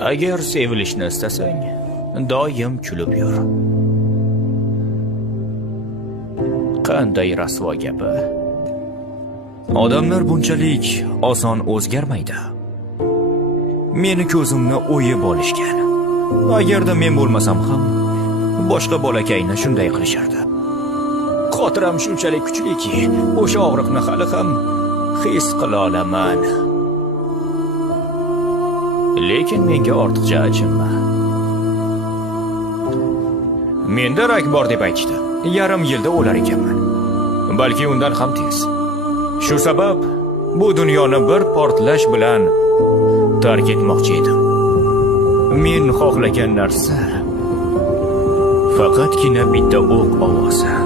Agar sevilishni istasang, doim kulib yur. Qanday rasvo gapi? Odamlar bunchalik oson o'zgarmaydi. Meni ko'zimni o'yib olishgan. Agarda men bo'lmasam ham, boshqa bolakayni shunday qilishardi. Xotiram shunchalik kuchliki, o'sha og'riqni hali ham his qila olaman. Lekin menga ortiqcha achinma. Menda rak bor deb aytishdi. Yarim yilda o'lar ekanman. Balki undan ham tez. Shu sabab bu dunyoni bir portlash bilan tark etmoqchi edim. Men xohlagan narsa faqatgina bitta o'q ovozi.